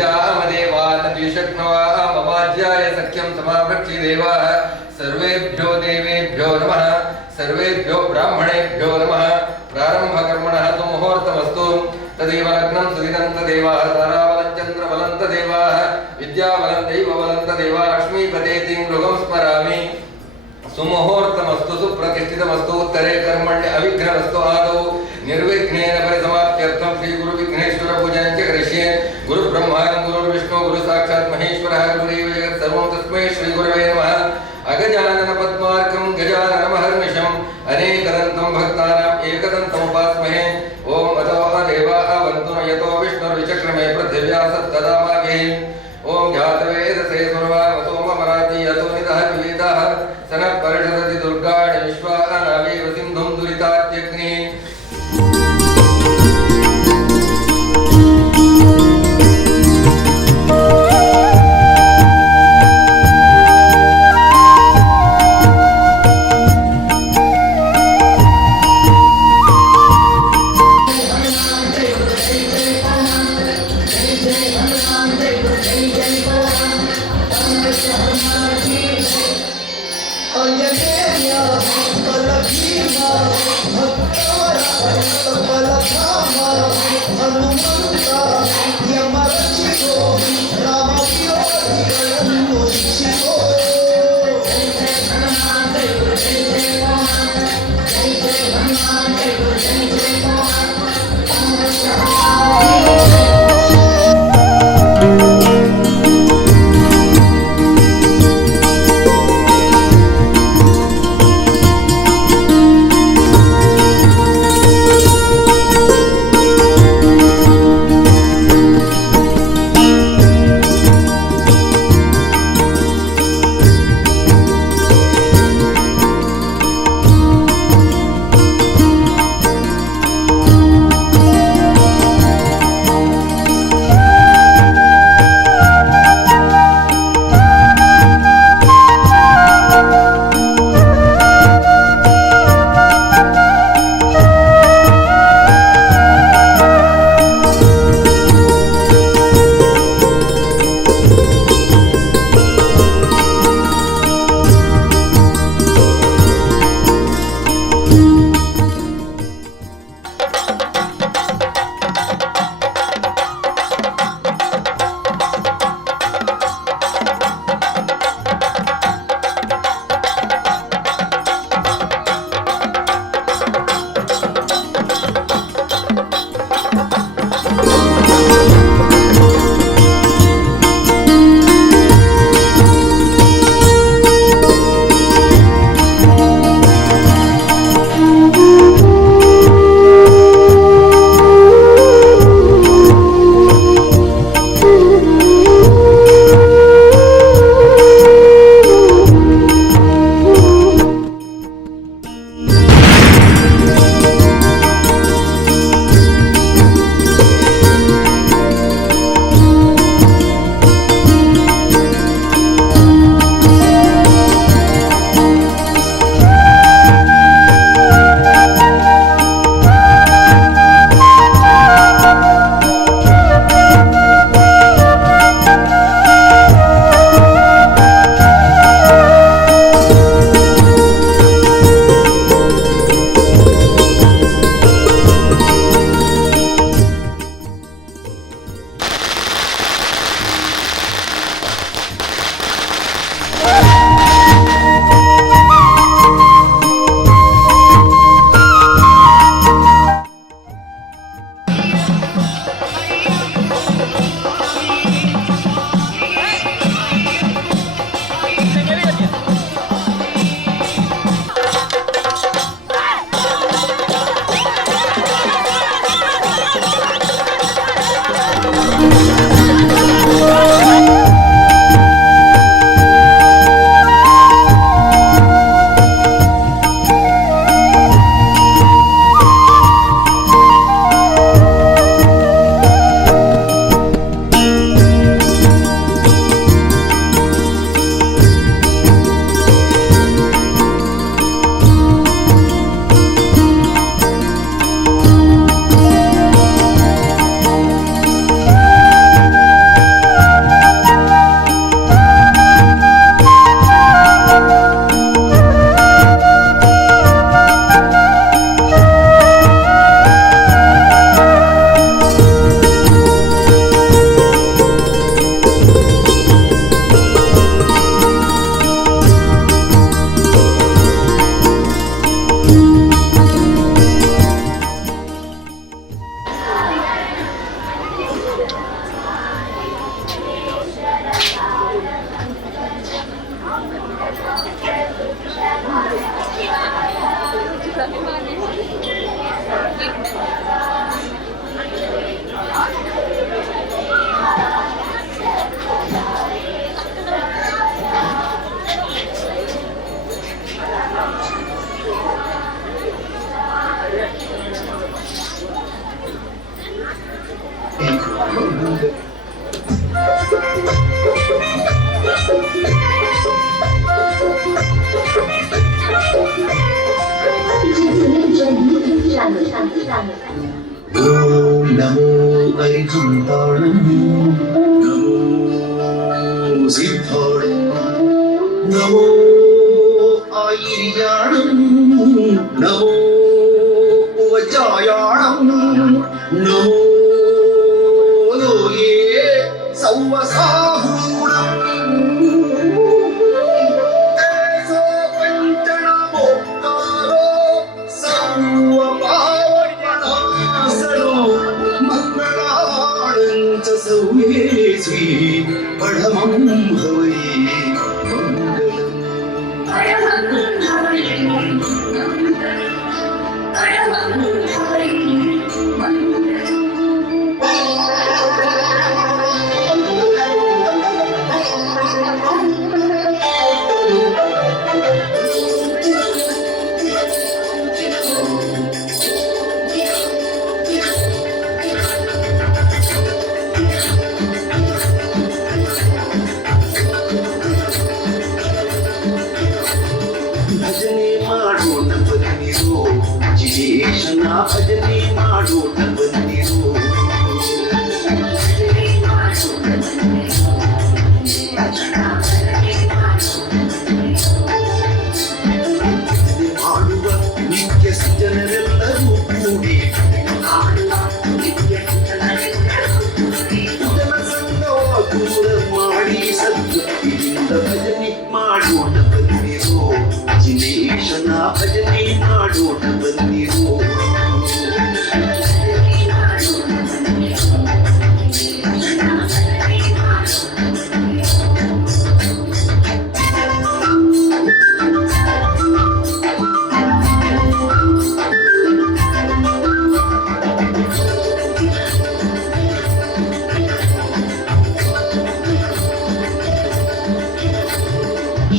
विद्यामदेवान् द्विषक्नवा ममाज्याय सख्यं समावृक्षि देवाः सर्वेभ्यो देवेभ्यो नमः सर्वेभ्यो ब्राह्मणेभ्यो नमः प्रारम्भकर्मणः तु मुहूर्तमस्तु तदेव लग्नं सुदिनं तदेवाः ताराबलं चन्द्रबलं तदेवाः विद्याबलं दैवबलं तदेवा लक्ष्मीपतेतिं गृहं स्मरामि सुमुहूर्तमस्तु सुप्रतिष्ठितमस्तु उत्तरे कर्मण्य अविघ्नमस्तु आदौ निर्विघ्नेन परिसमाप्त्यर्थं श्री गुरु विघ्नेश्वर पूजनं च करिष्ये गुरु ब्रह्मा गुरुर्विष्णु गुरु साक्षात् महेश्वरः गुरुदेव जगत् सर्वं तस्मै श्री गुरवे नमः अगजानन पद्मार्कं गजाननमहर्निशम् अनेकदन्तं भक्तानाम् एकदन्तम् उपास्महे ओम अतो देवा अवन्तु न यतो विष्णुर्विचक्रमे पृथिव्या सत्तदामाभिः ओम ध्यातवेदसे सुरवामसो ममराति यतो निदः विवेदः सनः परिषदति दुर्गाणि विश्वा अनावेव सिन्धुं दुरितात्यग्निः ಓಂ ನಮೋ ಅರಿಹಂತಾಣಂ ನಮೋ ಸಿದ್ಧಾಣಂ ನಮೋ ಆಯಿರ್ಯಾಣಂ ನಮೋ ವಜ್ರಾಯಾಣಂ ನಮೋ ಲೋಯೇ ಸೌವಸಾಹೂಣಂ ಏಸೋ ಪಂಚಣಮೋಕ್ತಾರೋ ಸರ್ವಪಾವನಾಸನೋ ಮಂಗಳಾಣಂಚ ಸೌವೇಸಿ ಪರಮಂ ಹವೈ ಭಜನೆ ಮಾಡೋಣ ಬಂದಿರು ಮಾಡುವ ನಿತ್ಯ ಜನರೆಲ್ಲರೂ ಕೂಡಿ ಜನಸಂಗವ ದೂರ ಮಾಡಿ ಸದ್ಭಕ್ತಿಯಿಂದ ಭಜನೆ ಮಾಡೋಣ ಬಂದಿರು ಜಿನೇಶನ ಭಜನೆ ಮಾಡೋಣ ಬಂದಿರು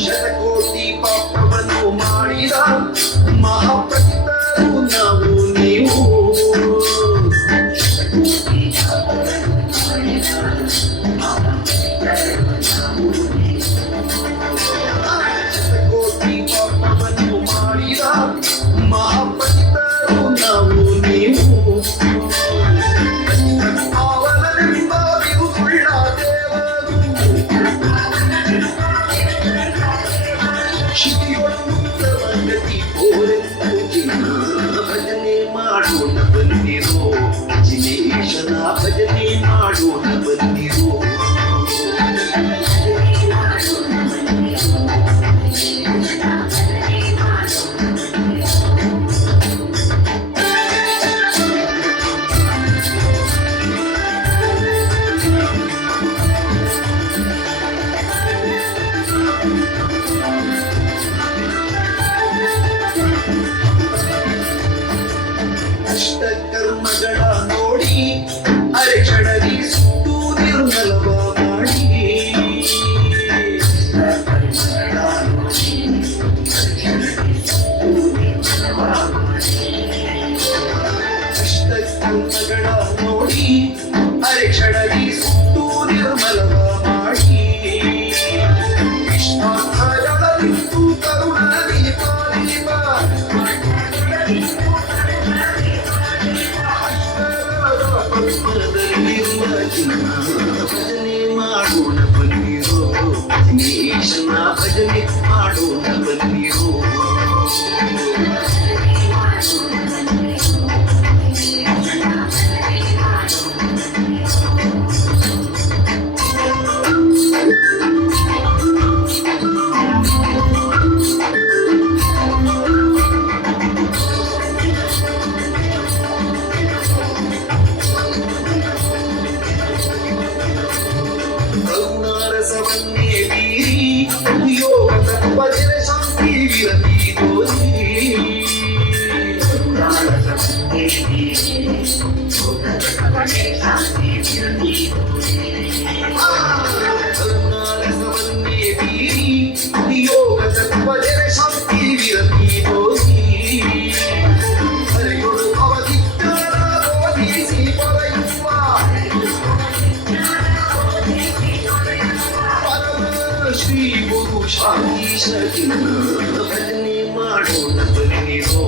ಶತಕೋಟಿ ಪಾಪವನ್ನು ಮಾಡಿದ ಮಹಾಪತಿತರು ನಾವು ನೀವು ಶತಕೋಟಿ ಪಾಪವನ್ನು ಮಾಡಿದ ಮಹಾಪತಿತರು ನಾವು ನೀವು ಅವಲಂಬ ಬಿಗುಳ್ಳ ದೇವರು ಭಜನೆ ಮಾಡೋಣ ಬಂದಿರೋ ಜಿನೇಶನ ಭಜನೆ ಮಾಡೋಣ ಬಂದಿರೋ ಅಷ್ಟಕರ್ಮಗಳ ನೋಡಿ ಅರೆಕ್ಷಣದಿ ಸುಟ್ಟು ನಿರ್ಮಲವ ಮಾಡಿ ಅಷ್ಟಕರ್ಮಗಳ ನೋಡಿ ಅರೆಕ್ಷಣದಿ ಸುಟ್ಟು ನಿರ್ಮಲವ ಮಾಡಿ ಇಷ್ಟಾರ್ಥಗಳಲ್ಲಿತ್ತು ಕರುಣದಿ ಪಾಲಿಪ ಭಜನೆ ಮಾಡೋಣ ಬಂದಿರೋ ಜಿನೇಶನ ಭಜನೆ ಮಾಡೋಣ ಬಂದಿರೋ ಶಾಂತೀಶನ ಭಜನೆ ಮಾಡೋಣ ಬನ್ನಿರೋ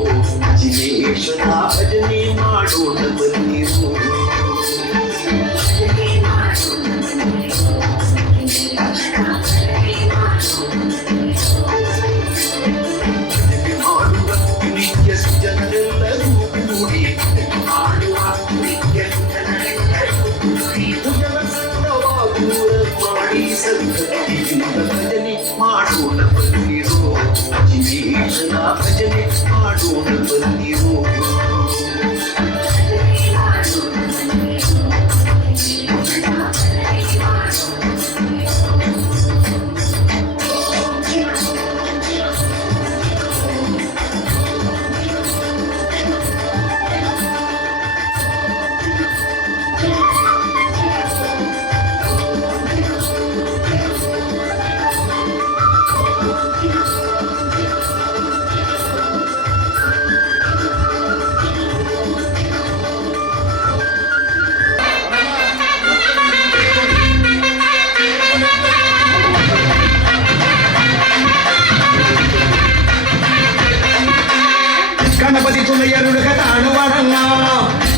ಜಿನೇಶನ ಭಜನೆ ಮಾಡೋಣ ಬನ್ನಿರೋ ಮಾಡುವ ನಿತ್ಯ ಜನರೆಲ್ಲರೂ ಕೂಡಿ ಮಾಡುವ ನಿತ್ಯ ಮಾಡಿ ಸಂತತಿಯಿಂದ ಭಜನೆ ಮಾಡೋಣ ಬನ್ನಿರೋ ಜಿನೇಶನ ಭಜನೆ ಮಾಡೋಣ ಬನ್ನಿರೋ ಗಣಪತಿ ತುಣಯರುಡುಗ ತಾಣುವಣಂಗ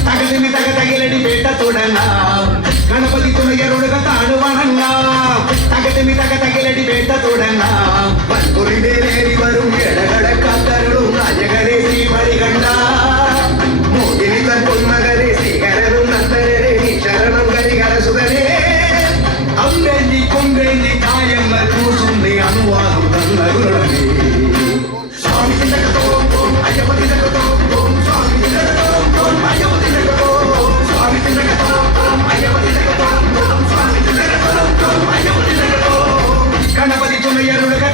ತಗದಿನಿ ತಗ ತಗಿಲಡಿ ಬೇಟ ತೊಡಂಗ ಗಣಪತಿ ತುಣಯರುಡುಗ ತಾಣುವಣಂಗ ತಗದಿನಿ ತಗ ತಗಿಲಡಿ ಬೇಟ ತೊಡಂಗ ಬಂಗುರಿದೇರಿ ವரும் ಎಡಗಡ ಕಾತರುಳು ರಾಜಗರೇ ಶ್ರೀಮಣಿಗಂಡ ಮೋಗಿನಿ ತನ್ பொன்மகரே ಶ್ರೀಗರರು ನಂತರೇ ನೀ ಶರಣಂ ಗರಿಗರ ಸುಧರೇ ಅಂಬೆಂದಿ ಕೊಂಬೆಂದಿ ಕಾಯಮ್ಮ ಕೂಸುಂದಿ ಅನುವಾದು ತನ್ನರುಳಗೆ ಸ್ವಾಮಿ ತಿಂದಕತೋ ಅಯ್ಯಪ್ಪ ತಿಂದಕತೋ ಸ್ವಾಮಿ ತಿಂದಕತೋ ಅಯ್ಯಪ್ಪ ತಿಂದಕತೋ ಸ್ವಾಮಿ ತಿಂದಕತೋ ಅಯ್ಯಪ್ಪ ತಿಂದಕತೋ ಸ್ವಾಮಿ ತಿಂದಕತೋ ಅಯ್ಯಪ್ಪ ತಿಂದಕತೋ ಗಣಪತಿ ತುಣಯರುಡುಗ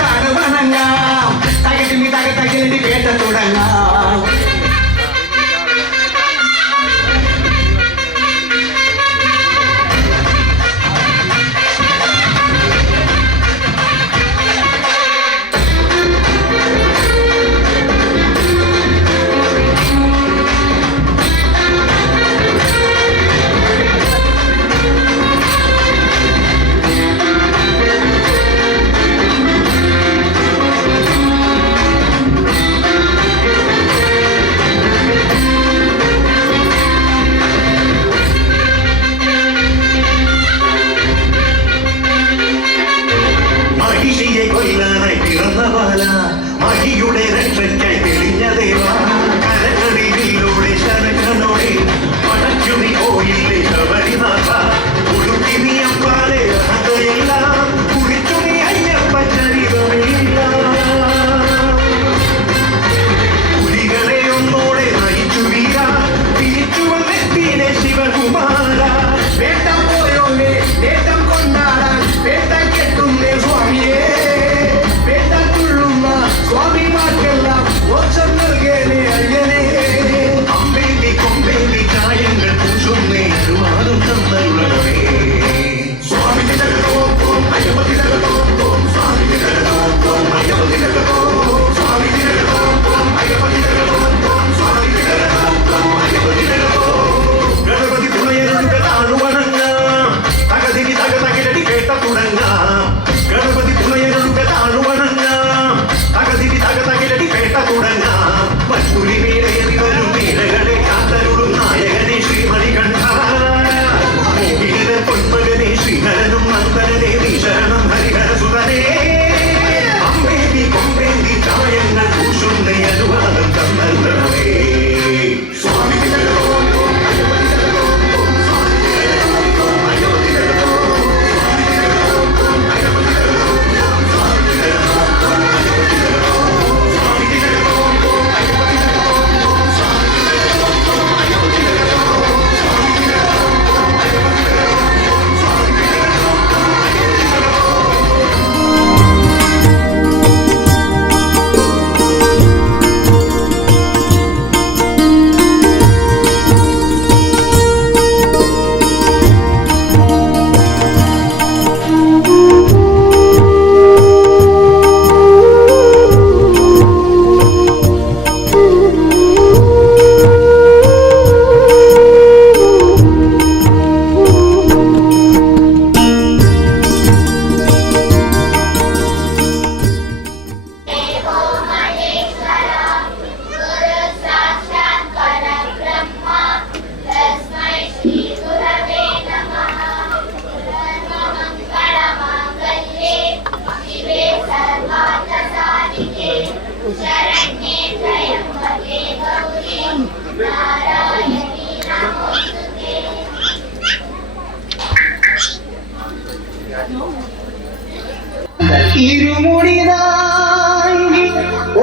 இருமுடிதாங்கி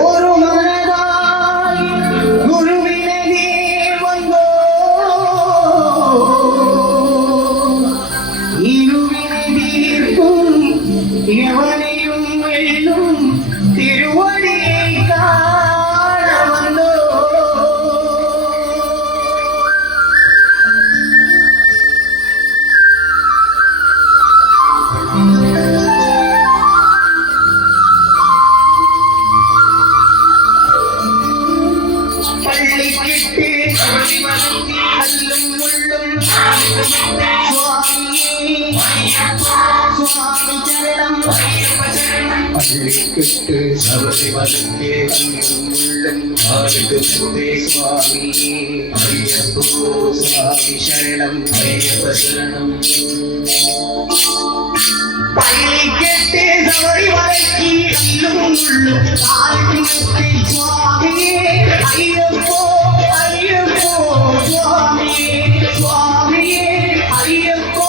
ஒரு மனதாய் குருவினே வந்தோ இருவினை தீர்க்கும் எவனையும் வெல்லும் திருவடியை காண வந்தோ அல்லும் உள்ளும் சுவாமி சரணம் பள்ளிக்கிட்டு சபரி வந்தே அல்லும் உள்ளும் ஆடுகிறதே சுவாமி ஐயப்போ சுவாமி சரணம் ஐயப்ப சரணம் பள்ளிக்கிட்டு சபரி வரைக்கி அல்லும் உள்ளும் ஆடுகிறதே சுவாமி ஐயப்போ ஐயப்போ சுவாமியே சுவாமியே ஐயப்போ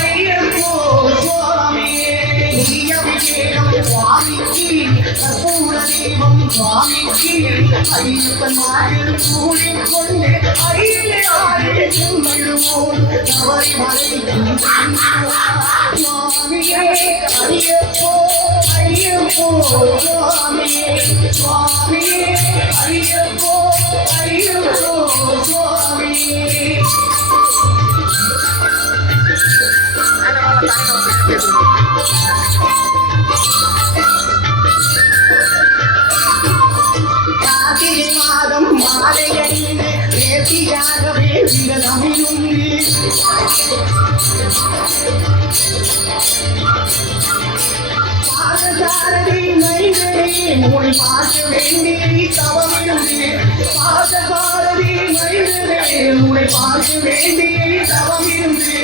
ஐயப்போ சுவாமியே அபிஷேகம் சுவாமிக்கு கற்பூர தீபம் சுவாமிக்கு ஐயப்பன் மாறில் கூடிக்கொண்டு ஐயே ஆடி கும்பிடுவோம் சபரிமலை சுவாமியே ஐயப்போ ஐயப்போ சுவாமியே சுவாமியே ஐயப்போ ஐயப்போ சுவாமியே கார்த்திகை மாதம் மாலையணிந்து நேர்த்தியாகவே விரதமிருந்து பாதசாரதி மைந்தனே மொழி பார்க்க வேண்டி தவமிருந்து பாதசாரதி மைந்தனே மொழி பார்க்க வேண்டி தவமிருந்து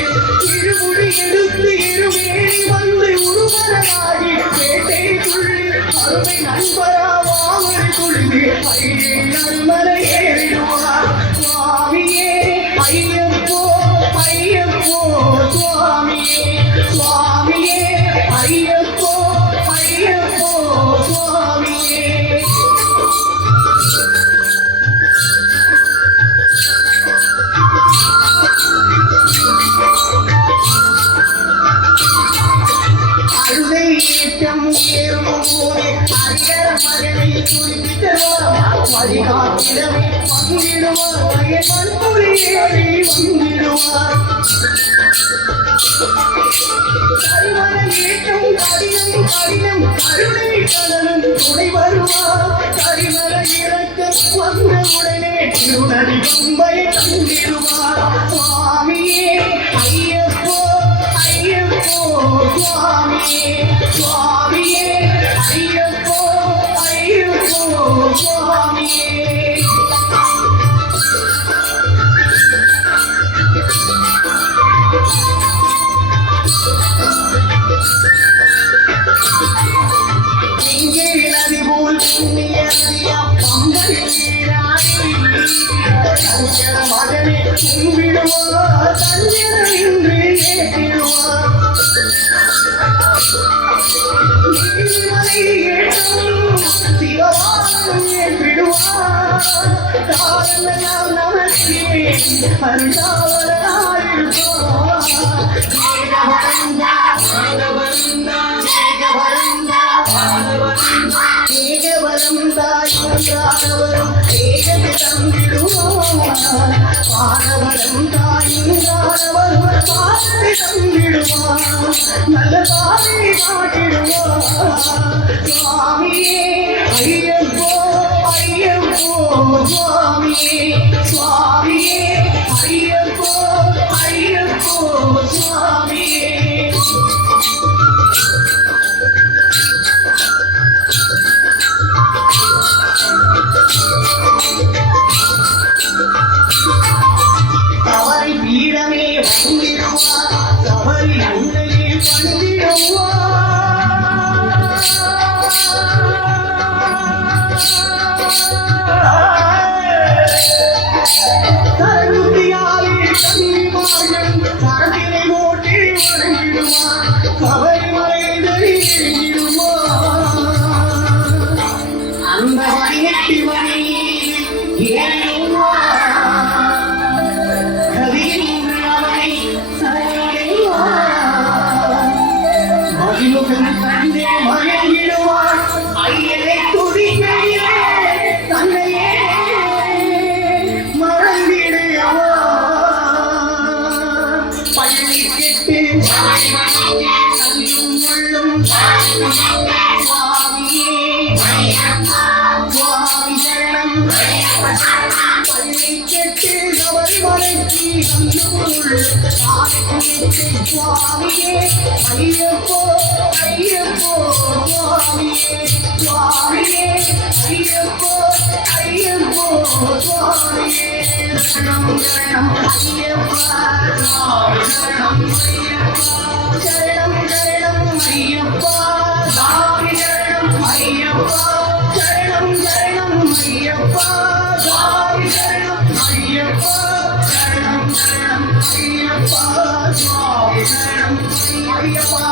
இருமுடி எடுத்து இருமேனி வந்து உருவராகி பேட்டை துள்ளி அருமை நண்பராவாமல் துள்ளி ஐயே நன்மலை ஏறிடுவார் சுவாமியே ஐயப்போ ஐயப்போ சுவாமியே சுவாமியே ஐயப்போ ஐயப்போ சுவாமியே அழுதை ஏற்றம் ஏறும் போதே அரியர மகனை துணித்திடுவார் வழிகாட்டிடமே வந்திடுவார் பண்புரி ஏறி வந்திடுவார் கரிமல ஏற்றம் கடினம் கடினம் கருணை கடலும் துணை வருவார் கரிமல இறக்க வந்த உடனே திருநடி பம்பை தந்திடுவார் சுவாமியே ஐயப்போ ஐயப்போ சுவாமியே சுவாமியே ஐயப்போ ஐயப்போ சுவாமியே எங்கே நதி போல் புண்ணிய நதியா பம்பை மகனே கும்பிடுவார் தஞ்சன என்று ஏற்றிடுவார் சிவவானம் ஏற்றிடுவார் காரணம் நமக்கே நல்ல பாதை காட்டிடுவார் சுவாமியே ஐயப்போ ஐயப்போ சுவாமியே சுவாமியே ஐயப்போ ஐயப்போ சுவாமியே தவறி பீடமே வந்திடுவார் தவறி உன்னையே கருத்தியாலே கண்ணிமார்கள் கரத்தினை ஓட்டி விட்டு கல்லும் முள்ளும் சுவாமியே சுவாமி சரணம் பள்ளி கெட்டு சபரிமலைக்கு கல்லும் முள்ளும் சுவாமியே ஐயப்போ ஐயப்போ சுவாமியே சுவாமியே ஐயப்போ ஐயப்போ சுவாமியே சரணம் சரணம் ஐயப்பா சரணம் சரணம் ஐயப்பா சுவாமி சரணம் ஐயப்பா சரணம் சரணம் ஐயப்பா சுவாமி சரணம் ஐயப்பா சரணம் சரணம் ஐயப்பா சுவாமி சரணம் ஐயப்பா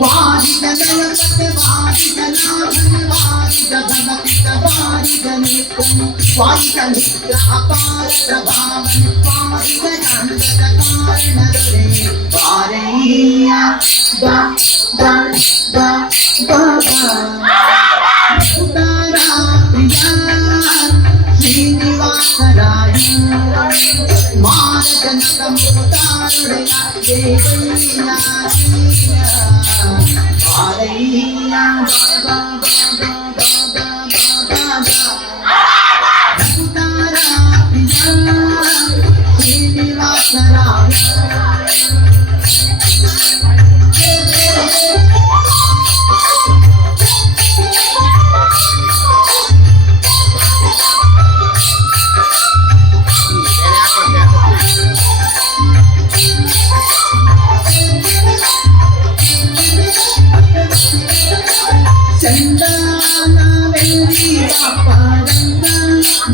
வாரித கணபதி வாரித நாதன் வாரித பகவத வாரித நித்யம் வாரித நித்ர அபார பிரபாவன் வாரித நந்தத காரணரே வாரையா பா பா பா பா உதாரா பியா ಶ್ರೀನಿವಾಸರಾಯ ಮಾನಕನಕ ಮುಕ್ತಾರುಡೆಯ ದೇವಯ್ಯ ಬಾರಯ್ಯ ಬಾಬಾ ಬಾಬಾ ಬಾಬಾ ಬಾಬಾ ಪ್ರಿಯ ಶ್ರೀನಿವಾಸರಾಯ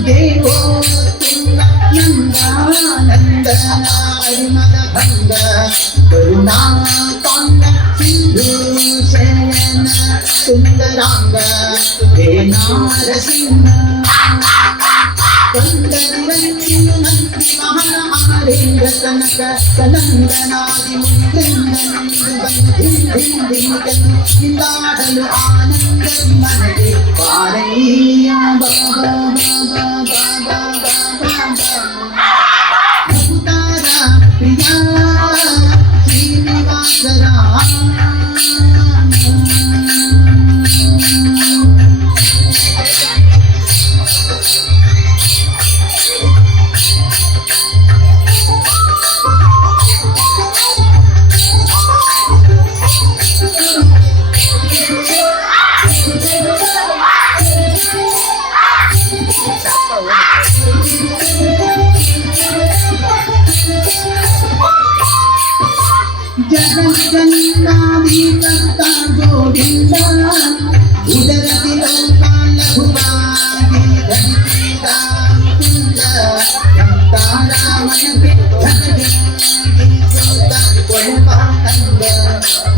ದೇವೋ ತುಂಗ ನಂದಾನಂದನ ಹರಿಮದ ಭಂಗ ಕರುಣಾ ಕಾಂಗ ಸಿಂಧು ಶಯನ ಸುಂದರಾಂಗ ಹೇ ನಾರಸಿಂಹ ಕಂದನಿರಂಜಿನ ನಂದಿ ಮಹನ ಅಮರೇಂದ್ರ ಕನಕ ಸನಂದನಾದಿ ಮುಂದಿಂದನು ನಿಂದಾಡಲು ಆನಂದ ಮನಗೆ ಪಾರಯ್ಯ ಬಾಬಾ ಬಾಬಾ ಬಾಬಾ ಬಾಬಾ ಭೂತಾರ ಪ್ರಿಯ ಶ್ರೀನಿವಾಸರಾಯ ಜಗನ್ನಾದೀಕರ್ತ ಗೋವಿಂದ ಉದರತಿ ಲೋಕಾಲ ಭುವಾದಿ ಧರಿಸಿದ ಕುಂದ ರಾಮನ ಬೆಟ್ಟದಲ್ಲಿ ಸೋತ ಕೊಳವ ಕಂದ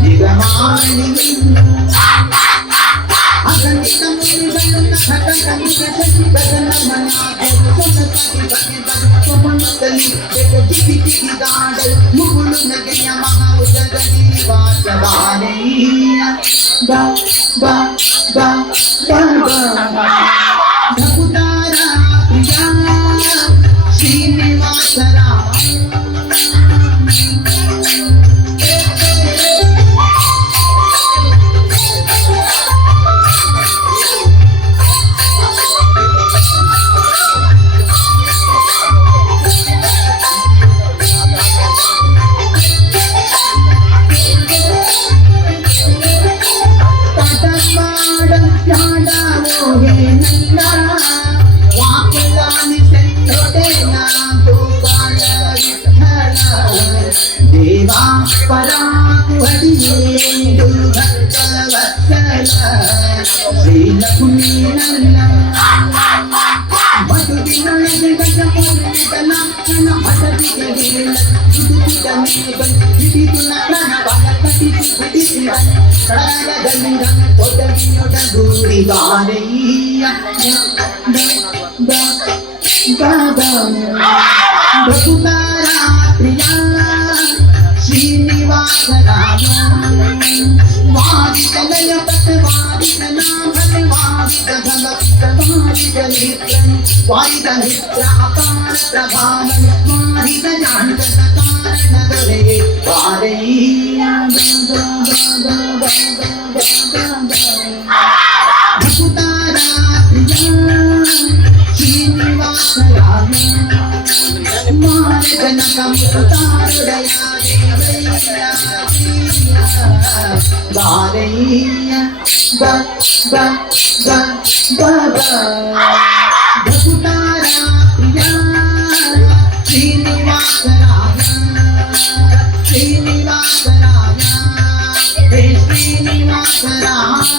ನಿಗಮಾಳಿ ಅಗಣಿತ ಮುನಿಗಳನ್ನು ಹಠಕನಿಕ ಗಗನ ಮನಾದರು ಸೊಗಸಾಗಿ ಬಗೆ ಜಿಗಿ ಜಿಗಿ ದಾಡಲ್ ಮುಗುಳು ನಗೆಯ ಮಹಾ ಉದರದಿ ವಾಸವಾರಯ್ಯ ಬಾ ಬಾ ಬಾ ಬಾ ಬಾ ಭೂತಾರ ಪ್ರಿಯ ಶ್ರೀನಿವಾಸರಾಯ Nanda ಕಡಗದಲ್ಲಿ ಕೊಡಗಿಯೊಡ ಗೂಡಿ ಬಾರಯ್ಯ ಬಹುತಾರಾತ್ರಿಯ ಶ್ರೀನಿವಾಸ ರಾಮ ವಾದಿತ ಲಯಪತ ವಾದಿತ ನಾಮನ ವಾದಿತ ಭಗವತ ವಾದಿತ ನೇತ್ರನ್ ವಾದಿತ ಮಿತ್ರ ಅಪಾರ ಪ್ರಭಾವನ್ ವಾದಿತ ಜಾಂತ ಕಾರಣದೊರೆ ವಾರಯ್ಯ ಶ್ರೀನಿವಾಸ ರಾಮ ಮಾನಕಂ ಬಾರಯ್ಯ ಭಕುತಾರ ಪ್ರಿಯ ಶ್ರೀನಿವಾಸ ರಾಮ ಶ್ರೀನಿವಾಸ ರಾಮ ಶ್ರೀನಿವಾಸ ರಾಮ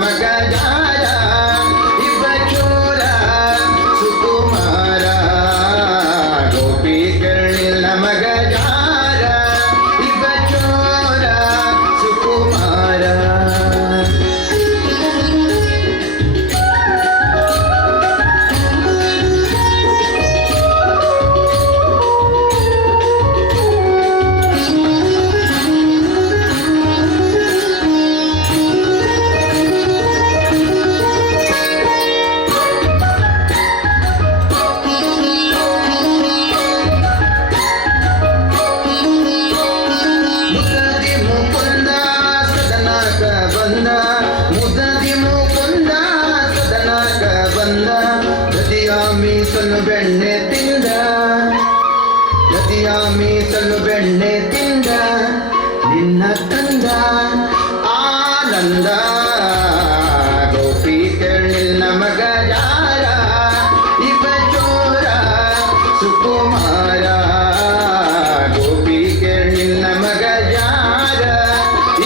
ನಮಗ ಜಾರ ಇಬ್ಬ ಚೋರ ಸುಕುಮಾರ ಗೋಪಿಕರ್ಣಿಲ್ ನಮಗ ಜಾರ ಇಬ್ಬ ಚೋರ ಸುಕುಮಾರ ಮುದದಿ ಮುಕುಂದ ಸದನಕ ಬಂದ ಮುದದಿ ಮುಕುಂದ ಸದನಕ ಬಂದ ನದಿಯ ಮೀಸಲು ಬೆಣ್ಣೆ ತಿಂದ ನದಿಯ ಮೀಸಲು ಬೆಣ್ಣೆ ತಿಂದ ನಿನ್ನ ತಂದ ಆನಂದ ಗೋಪಿ ಕರ್ಣಿಲ್ ನಮಗ ಜಾರ ಇಬ್ಬ ಚೋರ ಸುಕುಮಾರ ಗೋಪಿ ಕರ್ಣಿಲ್ ನಮಗ ಜಾರ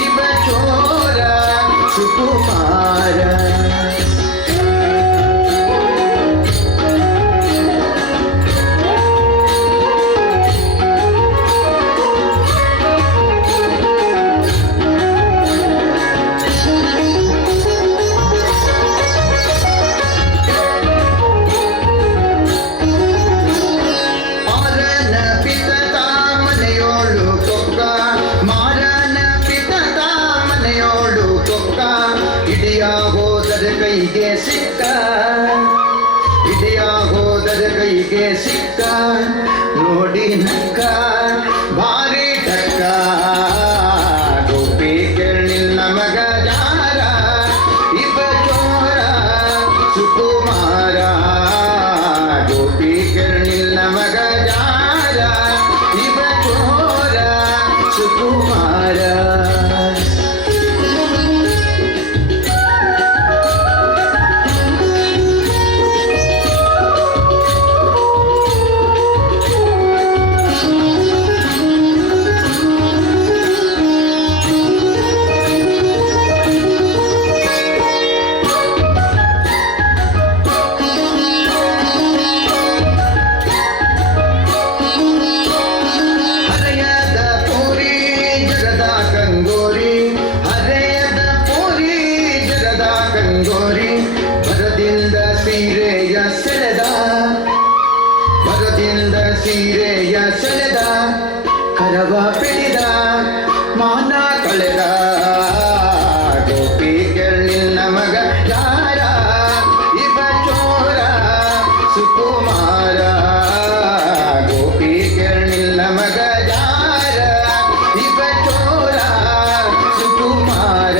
ಇಬ್ಬ ಚೋರ ಸುಕುಮಾರ ಮಾರನ ಪಿತತ ಮನೆಯೋಳು ಕೊಕ್ಕ ಮಾರನ ಪಿತತ ಮನೆಯೋಳು ಕೊಕ್ಕ ಹಿಡಿಯ ಹೋದರ ಕೈಗೆ ಸಿಕ್ಕ ಹಿಡಿಯ ಹೋದರ ಕೈಗೆ ಸಿಕ್ಕ ನೋಡಿ ನಕ್ಕ ಭಾರಿ ಟಕ್ಕ ಗೋಪಿ ಕರ್ಣಿಲ್ ನಮಗ ಜಾರ ಇಬ್ಬ ಚೋರ ಸುಕುಮಾರ ಗೋಪಿ ಕರ್ಣಿಲ್ ನಮಗ ಜಾರ ಇಬ್ಬ ಚೋರ ಸುಕುಮಾರ ಹರೆಯದ ಪೂರಿ ಜಗದ ಕಂಗೋರಿ ಹರೆಯದ ಪೂರಿ ಜಗದ ಕಂಗೋರಿ ಭರದಿಂದ ಸೀರೆಯ ಸೆಳೆದ ಭರದಿಂದ ಸೀರೆಯ ಸೆಳೆದ ಕರವ ಪಿಡಿದ ಮಾನ ಕಳೆದ ಗೋಪಿ ಕರ್ಣಿಲ್ ನಮಗ ಜಾರ ಇಬ್ಬ ಚೋರ ಸುಕುಮಾರ ಗೋಪಿ ಕರ್ಣಿಲ್ ನಮಗ ಜಾರ ಇಬ್ಬ ಚೋರ ಸುಕುಮಾರ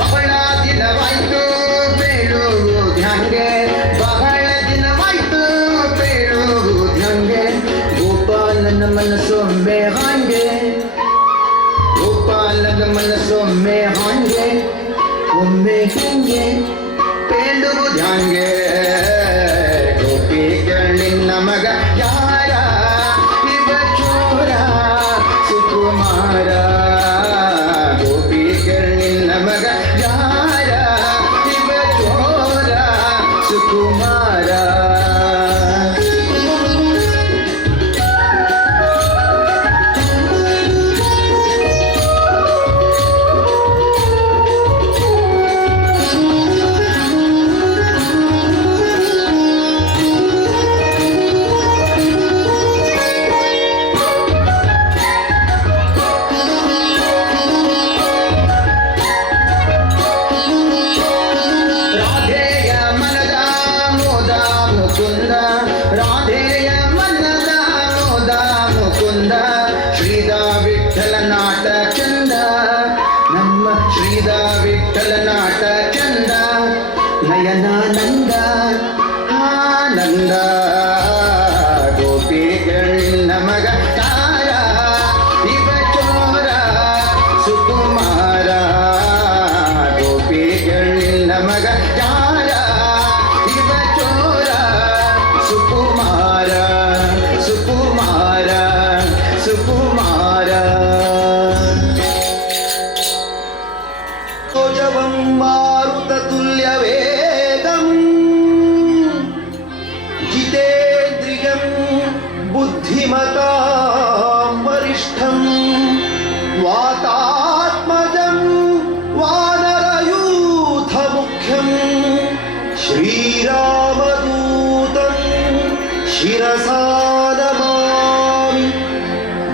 ಬಹಳ ದಿನವಾಯ್ತು ಬೇಡುವುದ್ಯಾಂಗೆ ಬಹಳ ದಿನವಾಯ್ತು ಬೇಡುವುದ್ಯಾಂಗೆ ಗೋಪಾಲನ ಮನಸ್ಸೊಮ್ಮೆ ಹಾಂಗೆ ಗೋಪಾಲನ ಮನಸ್ಸೊಮ್ಮೆ ಹಾಂಗೆ ಒಮ್ಮೆ ಹಿಂಗೆ ಬೇಡುವುದ್ಯಾಂಗೆ ಗೋಪಿ ಕರ್ಣಿಲ್ ನಮಗ ಯಾರ ಇಬ್ಬ ಚೋರ ಸುಕುಮಾರ ಗೋಪಿ ಕರ್ಣಿಲ್ ನಮಗ ಯಾರ ಇಬ್ಬ ಚೋರ ಸುಕುಮಾರ वातात्मजं वानरयूथमुख्यं श्रीरामदूतं शिरसा नमामि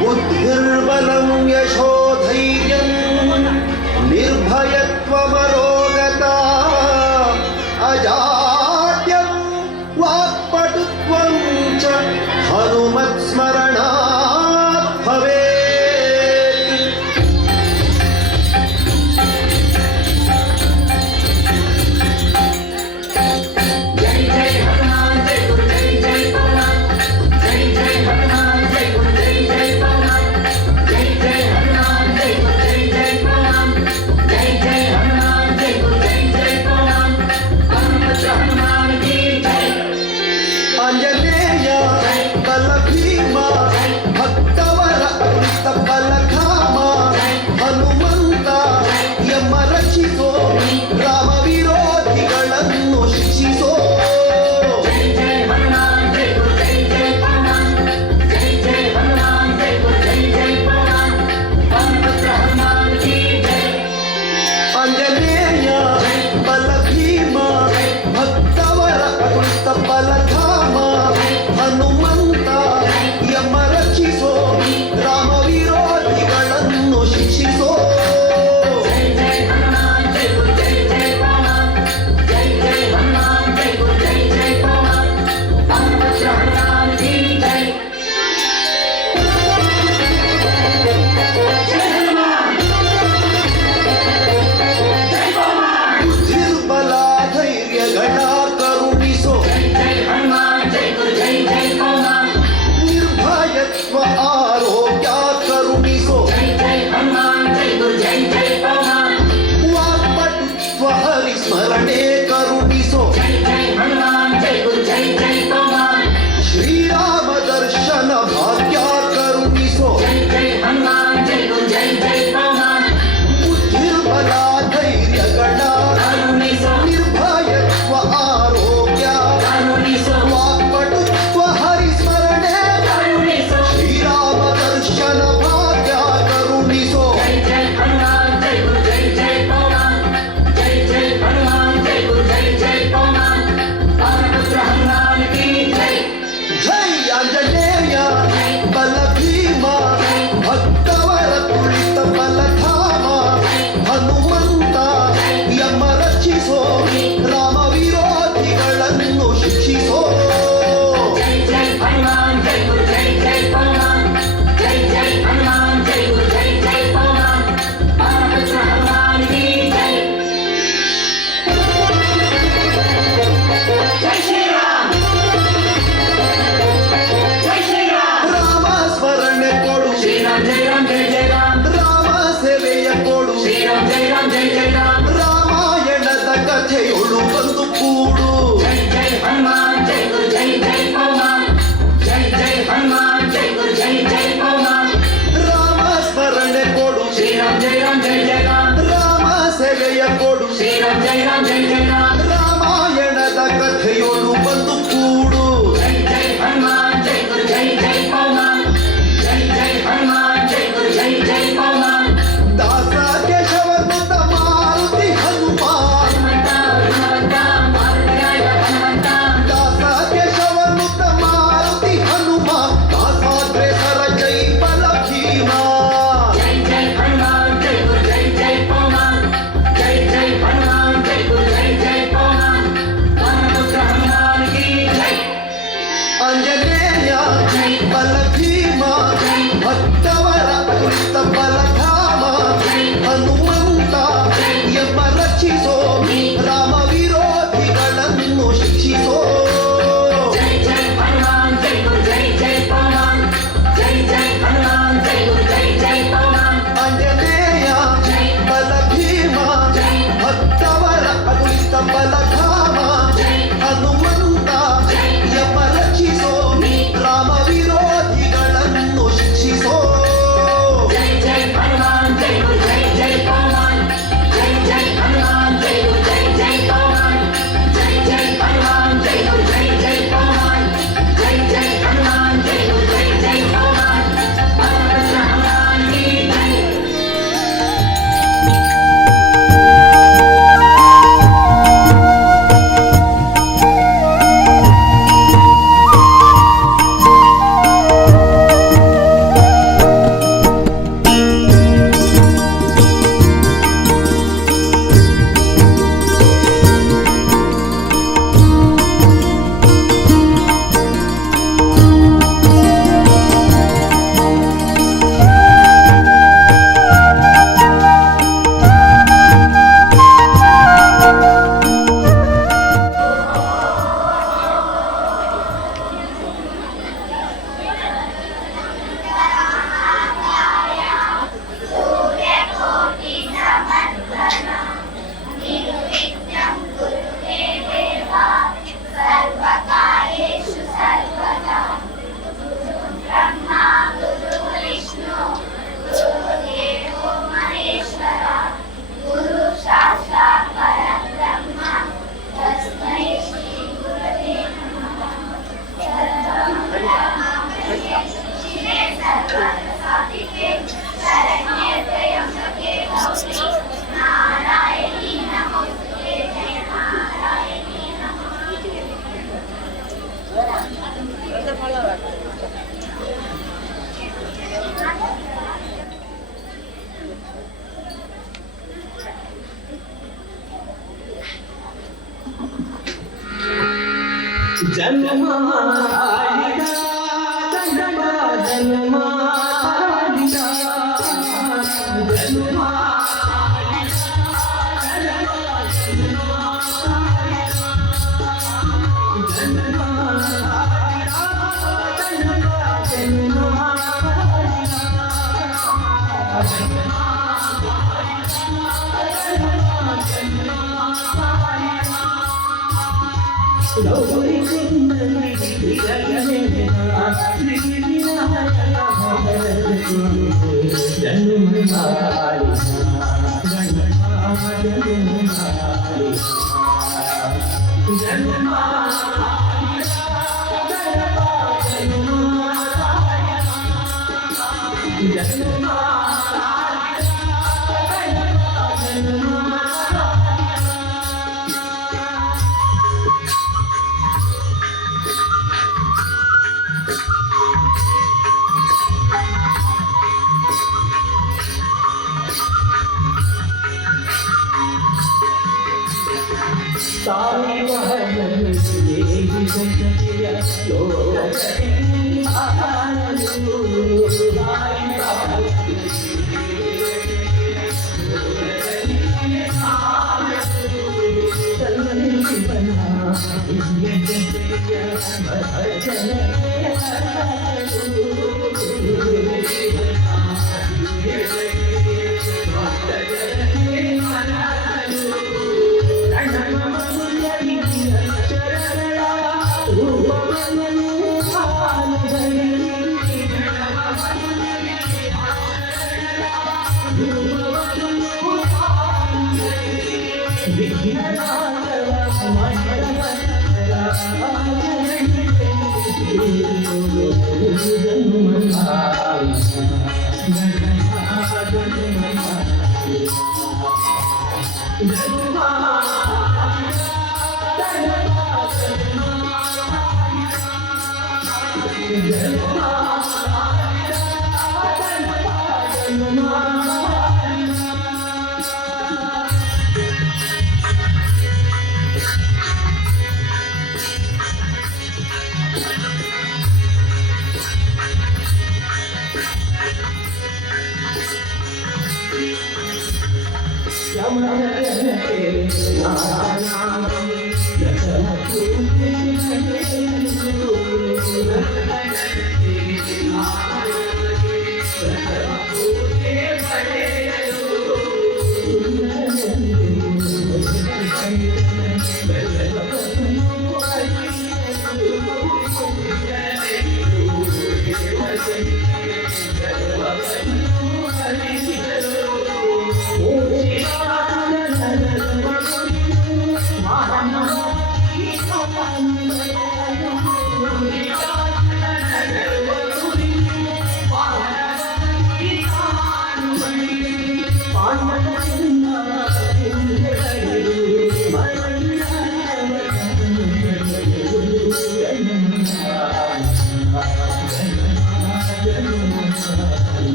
बुद्धिर्बलं यशोधैर्यं निर्भयत्वमरोगता अजाड्यं वाक्पटुत्वं च हनुमत्स्मरणात् भवेत्। आंजनेय बल भीमा भक्तवर अमृत बल धामा ಹನುಮಂತ ಯಮ ರಕ್ಷಿಸೋ ರಾಮ ವಿರೋಧಿಗಳನ್ನು ಶಿಕ್ಷಿಸೋ ಆಂಜನೇಯ ಬಲ ಭೀಮ ಭಕ್ತವರ ಅಮೃತ ಬಲ ಧಾಮ ಹನುಮಂತ ಯಮ ರಕ್ಷಿಸೋ ರಾಮ ವಿರೋಧಿಗಳನ್ನು ಶಿಕ್ಷಿಸೋ ಬುದ್ಧಿರ್ಬಲ ಧೈರ್ಯಗಳ ಕರುಣಿಸೋ ನಿರ್ಭಯತ್ವ ಆರೋಗ್ಯ ಕರುಣಿಸೋ ವಾಕ್ಪಟುತ್ವ ಹರಿಸ್ಮರಣೆ ಕರುಣಿಸೋ ಶ್ರೀರಾಮ ದರ್ಶನ ಭಾಗ್ಯ ಕರುಣಿಸೋ ಬುದ್ಧಿರ್ಬಲ ಧೈರ್ಯಗಳ ನಿರ್ಭಯತ್ವ ಆರೋಗ್ಯ ವಾಕ್ಪಟುತ್ವ ಹರಿಸ್ಮರಣೆ ಶ್ರೀರಾಮ ದರ್ಶನ ಭಾಗ್ಯ ಕರುಣಿಸೋ ಜೈ ಆಂಜನೇಯ ಬಲ ಭೀಮ ಭಕ್ತವರ ತುಳಿತ ಬಲ ಧಾಮ ಹನುಮಂತ ಯಮ ರಕ್ಷಿಸೋ ರಾಮ ವಿರೋಧಿಗಳನ್ನು ಶಿಕ್ಷಿಸೋ ರಾಮ ಸ್ಮರಣೆ ಕೊಡು ರಾಮ ಸೇವೆಯ ಕೊಡು ರಾಮಾಯಣದ ಕಥೆಯೊಳು ಬಂದು ಕೂಡು ರಾಮ ಸ್ಮರಣೆ ಕೊಡು ರಾಮ ಸೇವೆಯ ಕೊಡು ರಾಮಾಯಣದ ಕಥೆಯೊಳು ಬಂದು ಕೂಡು ದಾಸ ಕೇಶವನುತ ಮಾರುತಿ ಹನುಮಾನ್ ದಾಸ ಕೇಶವನುತ ಮಾರುತಿ ಹನುಮಾನ್ ದಾಸಾಗ್ರೇಸರ ಜೈ ಬಲ Bima Jai Jai Hanuman Jai Guru Jai Jai Pawan Pawan Putra Hanuman Thank you.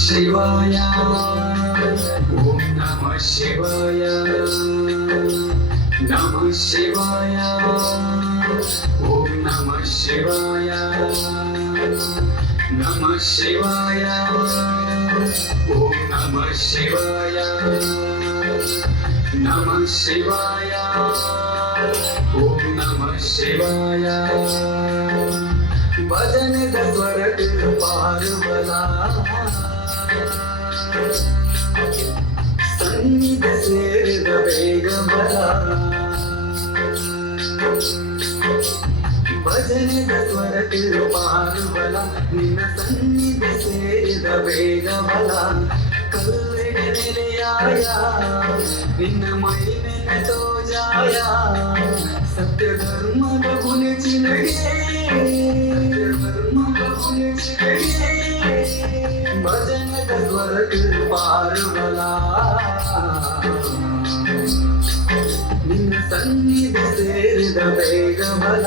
ಶಿವಾಯ ಓಂ ನಮಃ ಶಿವಾಯ ನಮಃ ಶಿವಾಯ ಓಂ ನಮಃ ಶಿವಾಯ ನಮಃ ಶಿವಾಯ ಓಂ ನಮಃ ಶಿವಾಯ ನಮಃ ಶಿವಾಯ ಓಂ ನಮಃ ಶಿವಾಯ ಭಜನದ ಸ್ವರಕ ಪಾರ್ವಲ ಸನ್ನಿಧ ಸೇರಿದ ಬೇಗ ಬಲ ಭಜನದ ಸ್ವರಕ ಪಾರ್ವಲ ನಿನ್ನ ಸನ್ನಿಧ ಸೇರಿದ ಬೇಗ ಬಲ ಕಲ್ಲೆಡೆ ನೆಲೆಯಾಯ ನಿನ್ನ ಮೈ ನೆನೆದೋ ಜಾಯ ಸತ್ಯ ಧರ್ಮದ ಹುಲಿಚಿನಗೆ ಭಜನದ ಸ್ವರಕ ಪಾರ್ವಲ ನಿನ್ನ ಸನ್ನಿಧ ಸೇರಿದ ಬೇಗ ಬಲ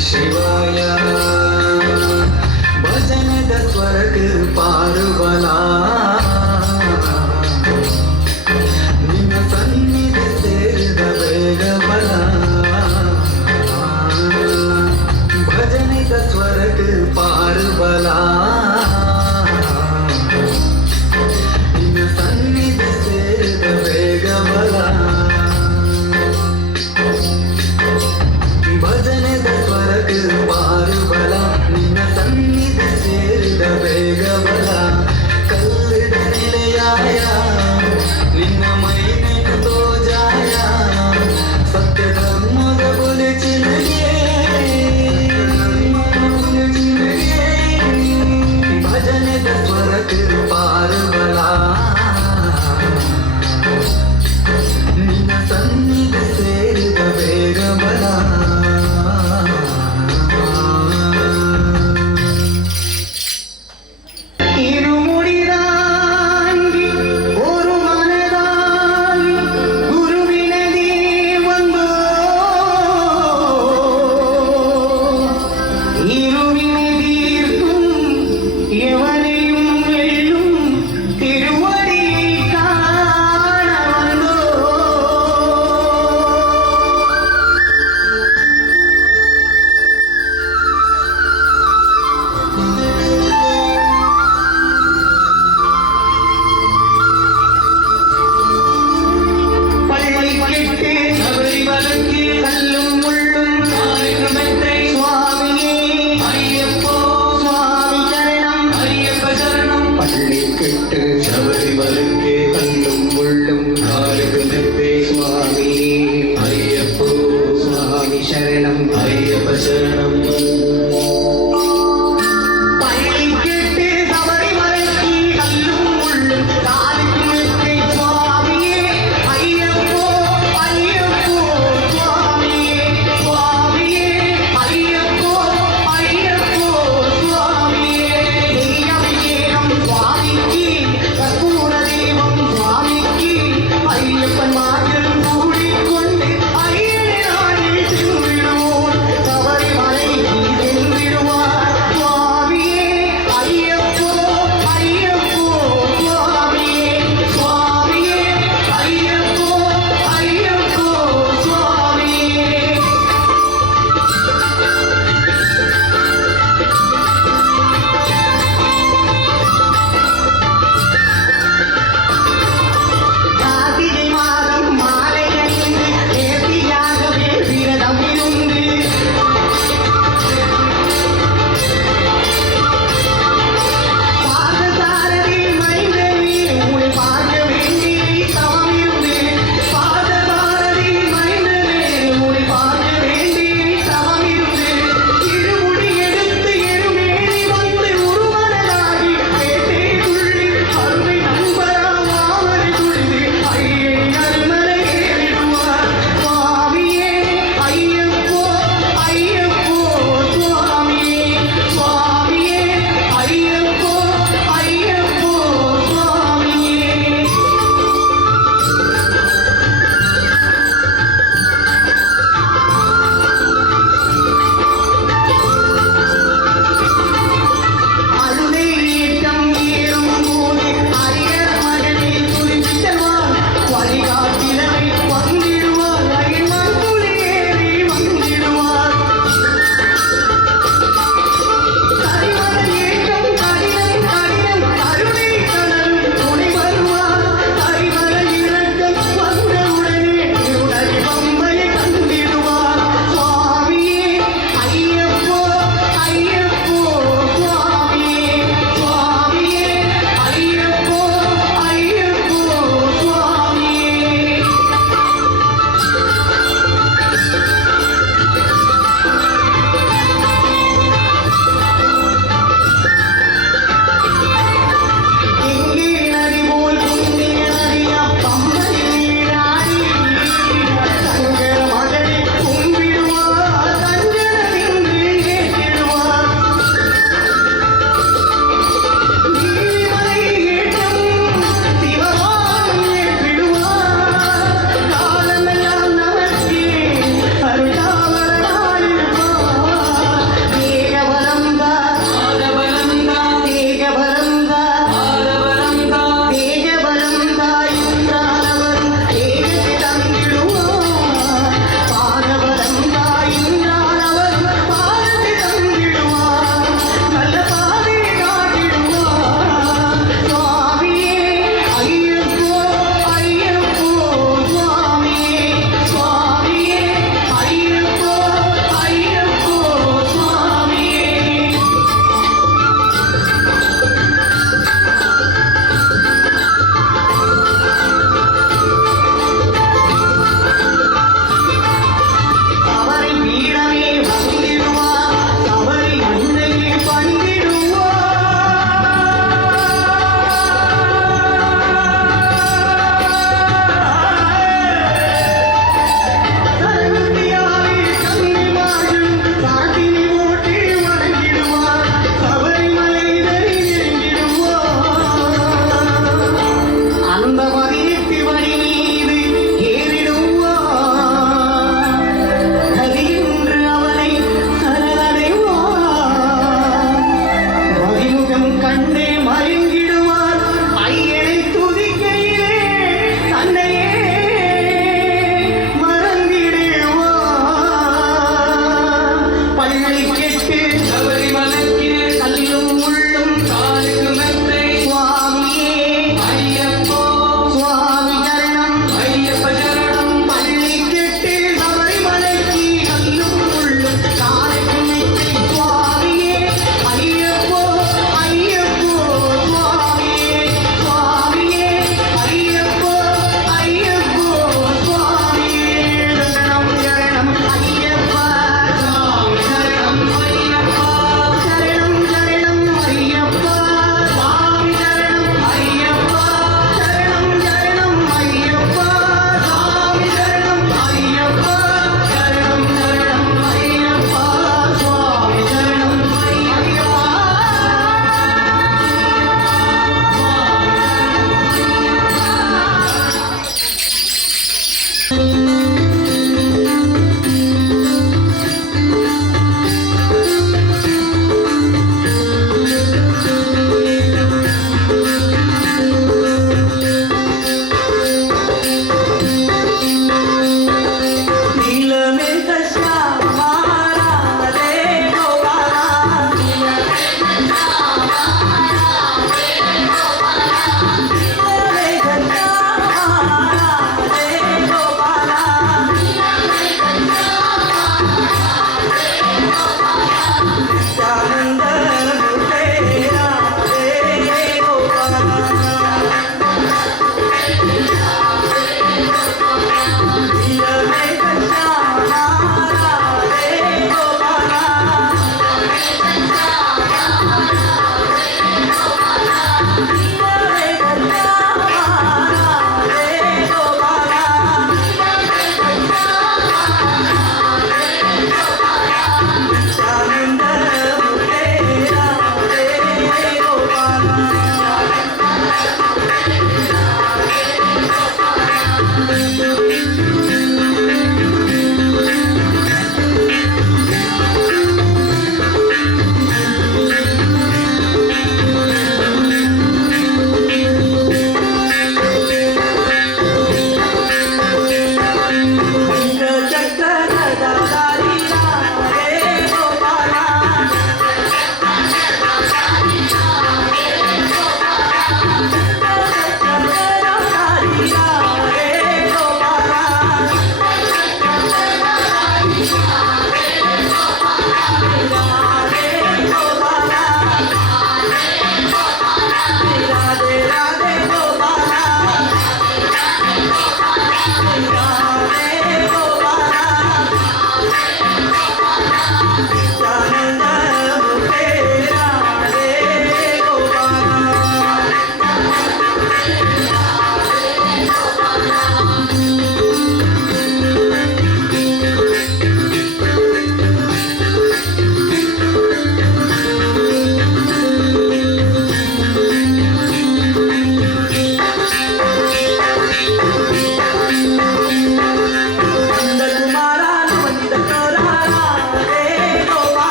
ಶಿವಾಯ ಭಜನದ ಸ್ವರಕ ಪಾರ್ವಲ ನಿನ್ನ ಸನ್ನಿಧಿ ಸೇರಿದ ಬೇಗ ಬಲ ಭಜನದ ಸ್ವರಕ ಪಾರ್ವಲ ನಿನ್ನ ಸನ್ನಿಧಿ ಸೇರಿದ ಬೇಗ ಬಲ ಭಜನದ ಸ್ವರಕ ಪಾರ್ವಲ ನಿನ್ನ ಸನ್ನಿಧಿ ಸೇರಿದ ಬೇಗ ಬಲ ಕಲ್ಲಿದ ನೆಲೆಯಾಯ ನಿನ್ನ ಮೈ ನೆನೆದೋ ಜಾಯ ಸತ್ಯ ಧರ್ಮದ ಬುಲಿಚಿನಗೆ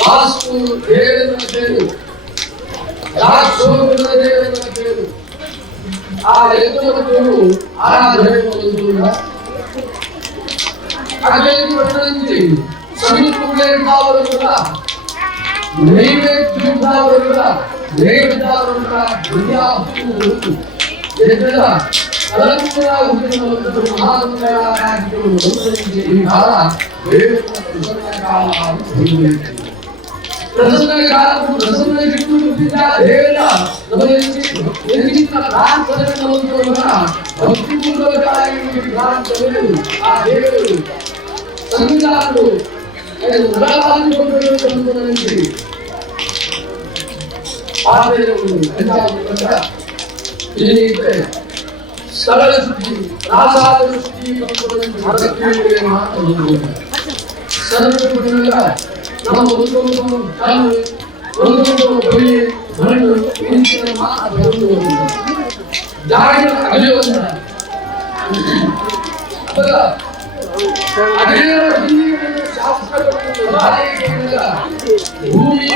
వాస్తు దేవుని పేరు రాక్షోగుల దేవుని పేరు ఆ ఎదురుకు ఆరాధన పొందుతున్నా అదేవిధంగా సమీపంలో కావాలన్నా నైవేద్యం కావాలన్నా నైవేద్యాలన్నా దుర్యాహు ఎదురా అలంకరణ ఉద్యమంలో మహాత్మరాజు ఈ కాల ప్రసన్న జిట్టుగా దేవరా నమయంతి ఎదిగిన ప్రార్థనలో భక్తిపూర్వక ప్రార్థనలు ఆ దేవుడు సంఘాలు నరకాన్ని పొందుతుంది ఆ దేవుడు ఎంతా ఇది సరళ శుద్ధి రాసాల శుద్ధి సరళ ನಮ್ಮ ಒಂದು ಬಳಿ ಮಣ್ಣು ಜಾಗ ಅಗೆಯೋದ ಭೂಮಿ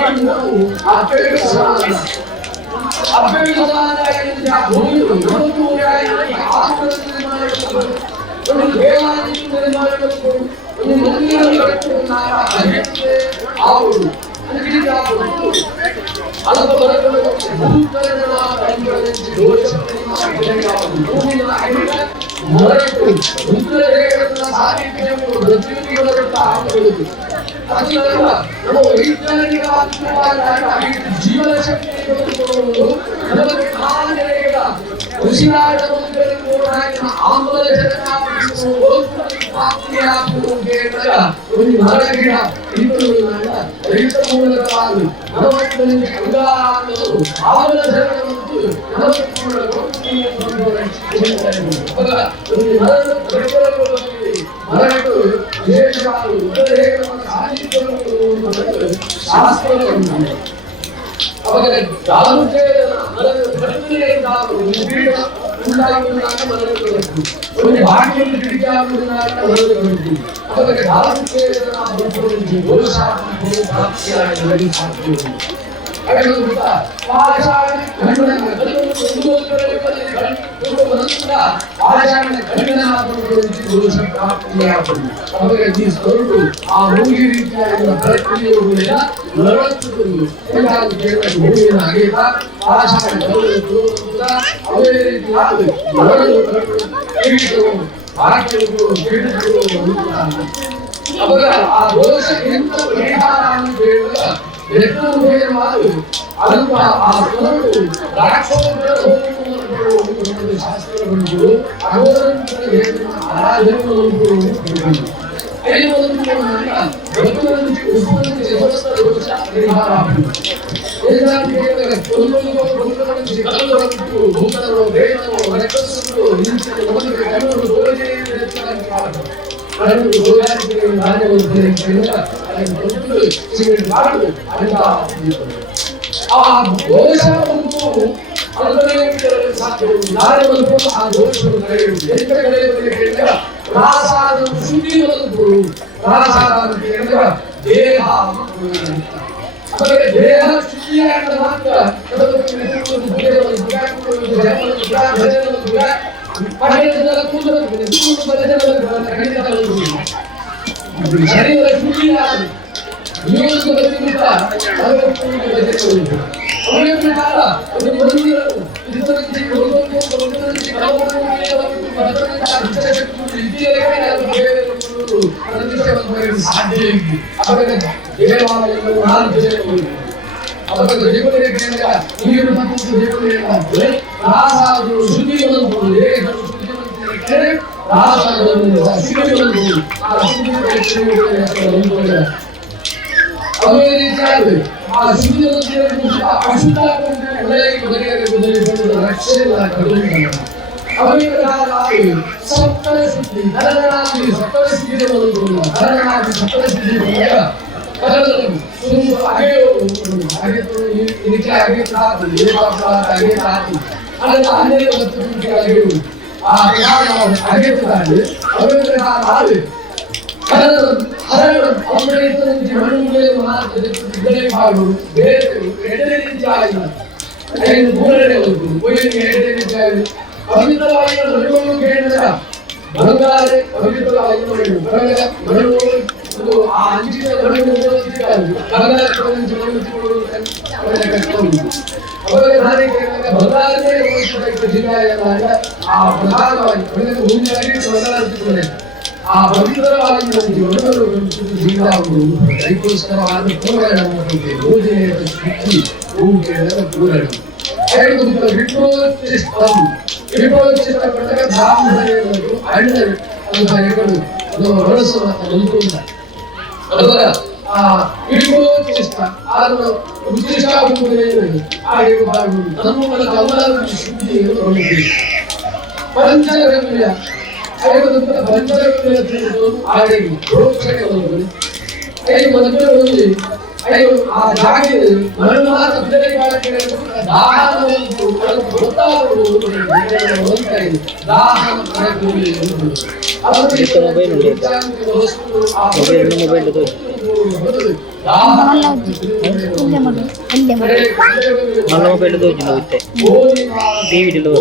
ಜೀವನ ಶಕ್ತಿ ಆ ಹೋಗಿ ರೀತಿಯಾದ ಪ್ರಕ್ರಿಯೆಗಳ ಅವಾಗ ಆ ದೋಷ ಎಂತ ಪರಿಹಾರ ಅಂತ ಹೇಳಿದ ಅಲ್ಪ ಆ ಸ್ವರಗಳು ಶಾಸ್ತ್ರಗಳು ಆ ದೋಷ ಅದೇ ರೀತಿಯಾಗಿ ಆ ಶುದ್ಧಿಯ ಅಶುದ್ಧ ರಕ್ಷಣೆ ಅವಿರಾಗಿ ಸಪ್ತಮ ಸಿದ್ಧಿ ಧರಣಾದಿ ಸಪ್ತಮ ಸಿದ್ಧಿ ಧರಣಾದಿ ಸಪ್ತಮ ಸಿದ್ಧಿ ಇದಕ್ಕೆ ಆಗಿ ಅದನ್ನು ಅನೇಕ ವಸ್ತುಗಳಿಗೆ ಆ ಅಗೆತಾಗಿ ಅವಿರಾಗಿ ಹರಳು ಅಮೃತ ಮಣ್ಣುಗಳು ಮಾತು ಬೇರೆ ಎರಡನೇ ರೀತಿಯಾಗಿ ಐದು ಮೂರನೇ ಒಂದು ಎರಡನೇ ರೀತಿಯಾಗಿ ಪವಿತ್ರವಾಗಿ ಮಣ್ಣು ಕೇಳಿದ ಬಂಗಾರ ಪವಿತ್ರವಾಗಿ ಮಣ್ಣು ಆ ಅಂಚಿನ ಮಣ್ಣು ಬಂಗಾರನೇ ಜಿಲ್ಲೆಯಾಗ ಆ ಪ್ರಧಾನವಾಗಿ ಆ ಪವಿತ್ರವಾಗಿ ಅದಕ್ಕೋಸ್ಕರವಾದ ಪೂರಣ ಪೂಜೆಯ ಶಕ್ತಿ ಪೂಜೆಯ ಪೂರಣ ವಿಪೋಚಿತಪಟ್ಟಾಗ ಬ್ರಾಹ್ಮಣರು ಅಣ್ಣರು ಅದು ಬಳಸುವಂತ ಅದರ ಆ ವಿಪೋಚಿತ ಅದನ್ನು ಉಚಿತ ತನ್ನ ಕಮಲ ಶುದ್ಧಿಯನ್ನು ಪಂಚಗವ್ಯ ಆಡಿ ಐದು ಮದುವೆ ಆ ಜಾಗ ಮಣ್ಣು మొబైల్ టీవీలో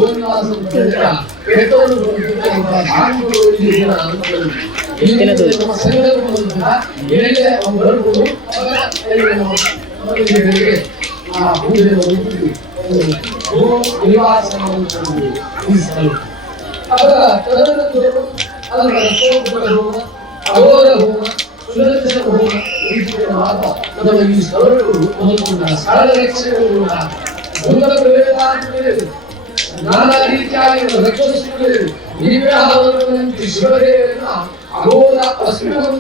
ನಾನಾ ರೀತಿಯಾಗಿ ರಕ್ಷಿಸುತ್ತದೆ ನೀವೇ ಶಿವದೇವನ ಅಗೋರ ಅಸ್ತ್ರವನ್ನು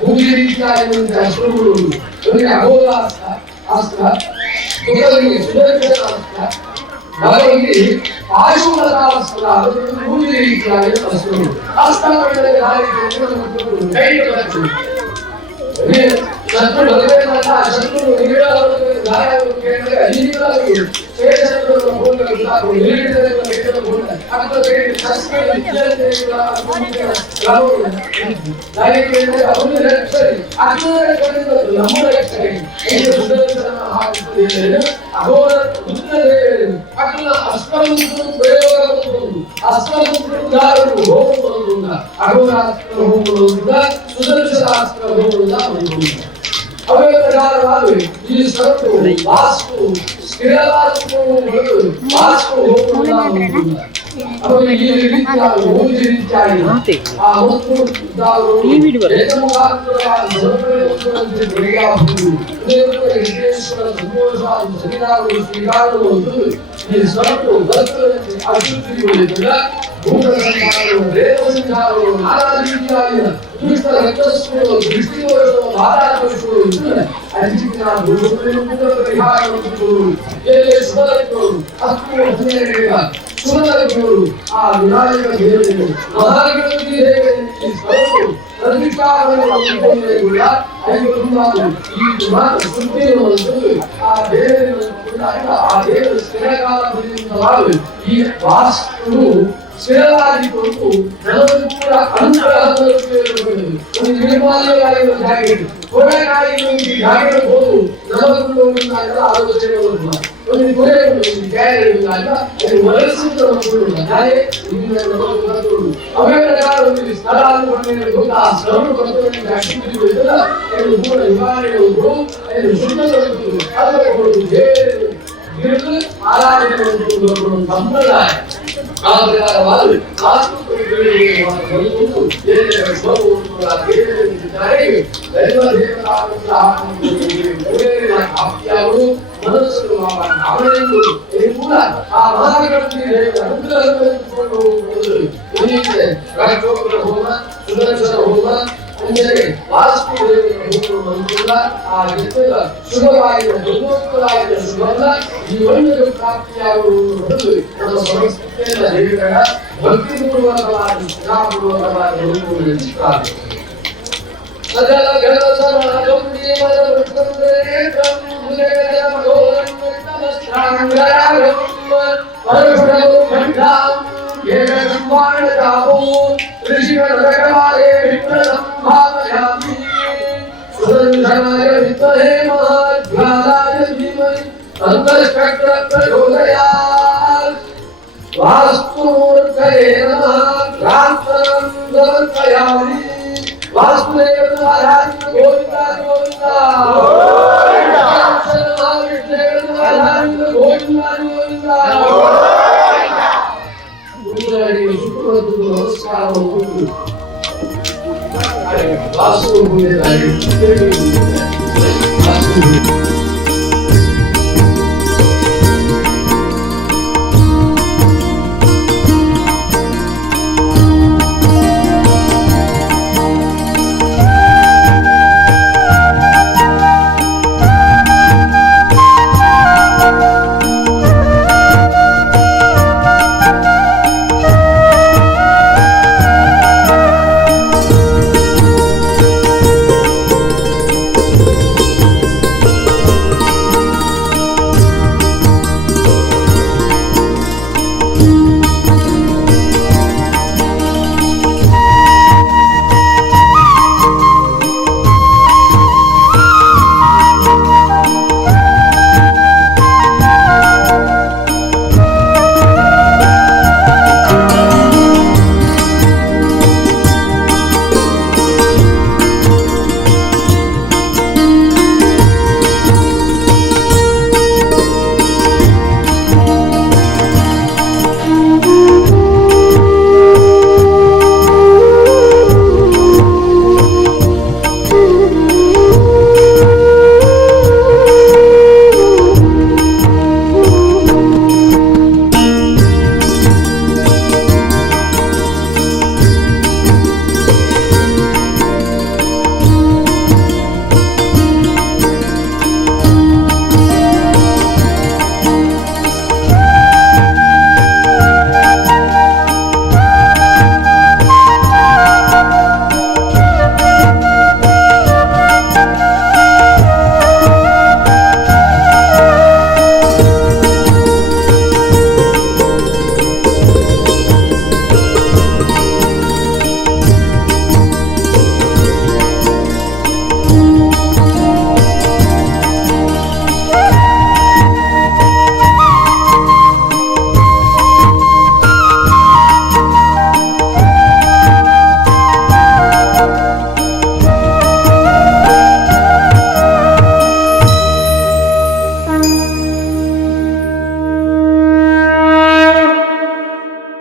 ಪೂಜೆ ರೀತಿಯಾಗಿ ಅಸ್ತ್ರಗಳು ಅಗೋರ ಅಸ್ತ್ರ ಸುದರ್ಶನ ಅವರಿಗೆ ಆಶುಭಾಸ್ತ್ರ ಪೂಜೆ ರೀತಿಯಾಗಿ ಅಸ್ತ್ರಗಳು ಅಸ್ತ್ರಗಳ ಶತ್ರು ಬರಬೇಕಂತ ಶತ್ರು ಈ ಸತ್ತು ವಾಸ್ತು ಸ್ಥಿರವಾಸ್ತು ವಾಸ್ತು ಸುಂದರಗಳು ಆ ವಿನಾಯಕ ದೇವರು ಮಹಾಗಣಪತಿ ಈ ವಾಸ್ತು ಸ್ಥಿರವಾಗಿಕೊಂಡು ನಮಗೆ ಕೂಡ ಒಂದು ನಿರ್ಮಾಲ್ಯವಾಗಿರುವ ಜಾಗ ಕೊನೆಗಾಗಿ ಜಾಗಿರಬಹುದು ನಮಗೂ ಆಲೋಚನೆಗಳು ಒಂದು ಸ್ಥಳ ಸಂಪ್ರದಾಯ ಮನಸ್ಸು ಕೂಡ ಆ ಮಹಾಗಣಪತಿ ಹೋಮ ಸುದರ್ಶನ ಹೋಮ ಅಂದರೆ ವಾಸ್ತುದೇವರ ಆ ಗೆದ್ದಲ ಶುಭವಾಗಿರುವ ದುರ್ಮುಕ್ತವಾಗಿರುವ ಶುಭವಲ್ಲ ಈ ಒಳ್ಳೆಯ ಪ್ರಾಪ್ತಿಯಾಗುವುದು ನಮ್ಮ ಸಂಸ್ಕೃತಿಯ ದೇವಿಗಳ ಭಕ್ತಿಪೂರ್ವಕವಾದ ಶ್ರದ್ಧಾಪೂರ್ವಕವಾದ ಸಜಲ ಗಣ ಸಮಾಜಂ ದೇವರ ವೃತ್ತಂದ್ರೇಕಂ ಭುಜಗಜ ಮಧೋರಂ ನಮಸ್ಕಾರಂ ಪರಶುರಂ ಖಂಡಾಂ ಏಕಸಂವಾಣತಾಪೋ ಋಷಿಗಣರಕವಾಲೇ ವಿಪ್ರಸಂಭಾವಯಾಮಿ ಸುದರ್ಶನಾಯ ವಿದ್ಮಹೇ ಮಹಾಧ್ಯಾನಾಯ ಧೀಮಹಿ ತನ್ನಶ್ಚಕ್ರ ಪ್ರಚೋದಯಾತ್ ವಾಸ್ತುಮೂರ್ಧಯೇ ನಮಃ ಭ್ರಾಂತರಂ ಸಮರ್ಪಯಾಮಿ ವಾಸುದೇವನ ಆರಾಧನೆ ಗೋವಿಂದ ಗೋವಿಂದ ಮಹಾವಿಷ್ಣುವಿನ ಆರಾಧನೆ ಗೋವಿಂದ ಗೋವಿಂದ ನಮಸ್ಕಾರ